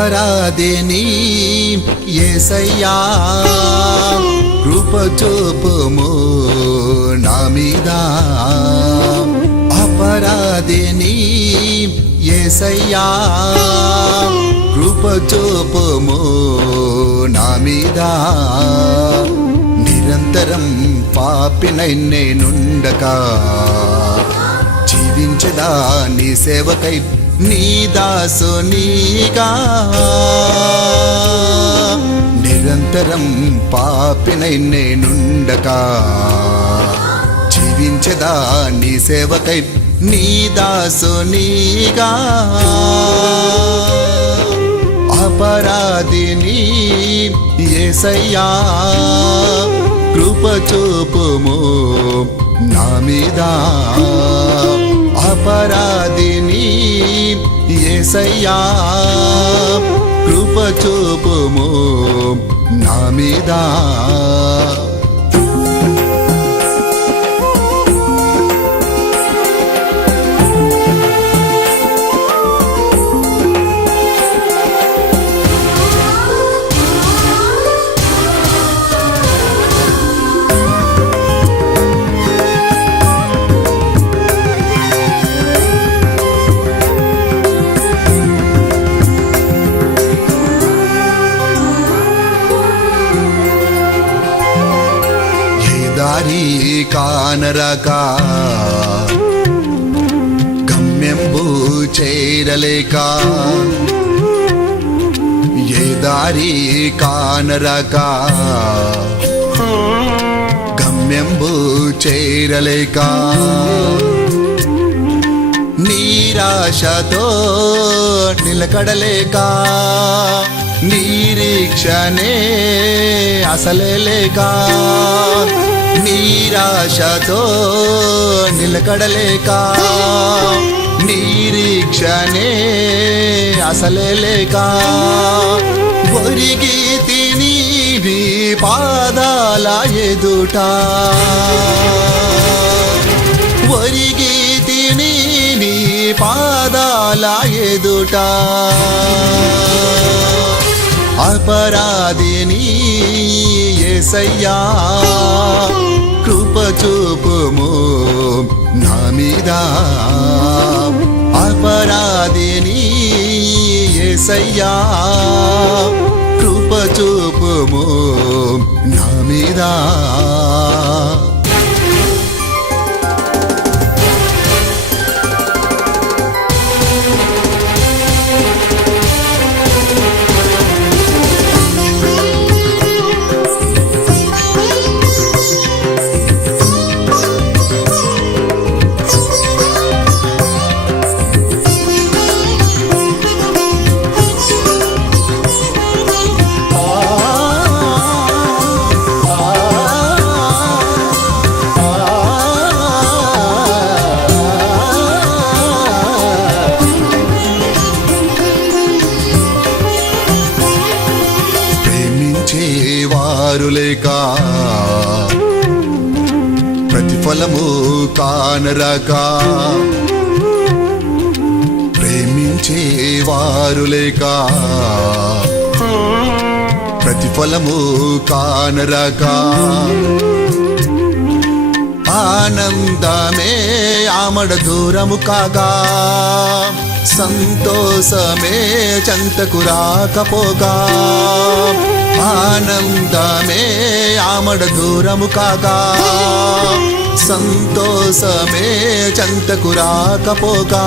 అపరాధిని ఏసయ్యా. కృప చూపుము నా మీద. అపరాధిని ఏసయ్యా. కృప చూపుము నా మీద. నిరంతరం పాపినై నేనుండక. జీవించదా నీ సేవకై నీ దాసునిగా. నిరంతరం పాపినై నేనుండగా జీవించదా నీ సేవకై నీ దాసునిగా. అపరాధిని ఏసయ్యా కృప చూపుము. నా మీద అపరాధిని ఏసయ్యా కృప చూపుము నా మీద. కానరక గమ్యంబు చేరలేక ఏ దారి కానరక గమ్యంబు చేరలేక నిరాశతో నిలకడలేక నిరీక్షణే అసలే లేక నిరాశతో నిలకడలేక నిరీక్షనే అసలే లేక ఒరిగి తిని పాదాల ఎదుట. ఒరిగి తిని పాదాల ఎదుట. అపరాధిని ఏసయ్యా కృప చూపుము నా మీద. అపరాధిని ఏసయ్యా కృప చూపుము నా మీద. ఫలము కానరగా ప్రేమించే వారు లేక ప్రతిఫలము కానరగా ఆనందమే ఆమడ దూరము కాగా సంతోషమే చంతకు రాకపోగా ఆనందమే ఆమడ దూరము కాగా సంతోషమే చంతకు రాకపోగా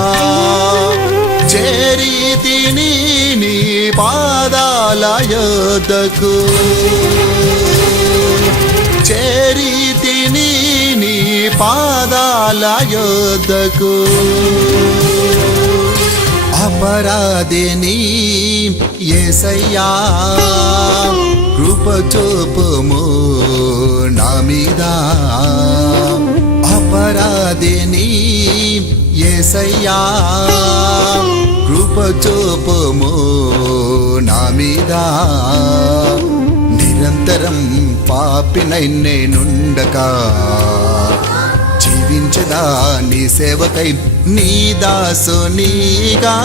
చేరి తిని నీ పాదాల యొద్దకు. చేరి తిని నీ పాదాల యొద్దకు. అపరాధిని ఏసయ్యా కృప చూపుము నా మీద. దేని ఏసయ్యా. కృప చూపము నా మీద. నిరంతరం పాపినై నేనుండగా జీవించదా నీ సేవకై నీ దాసునిగా.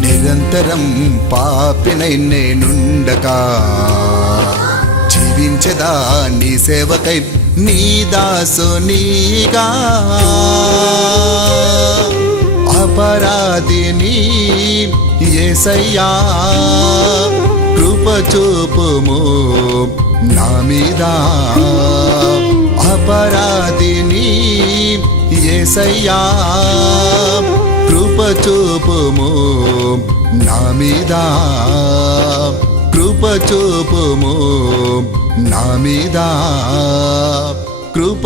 నిరంతరం పాపినై నేనుండగా జీవించదా నీ సేవకై నీ దాసునిగా. అపరాధిని ఏసయ్యా. కృప చూపుము నా మీద. అపరాధిని ఏసయ్యా. కృప చూపుము నా మీద. కృప చూపుము నా మీద. కృప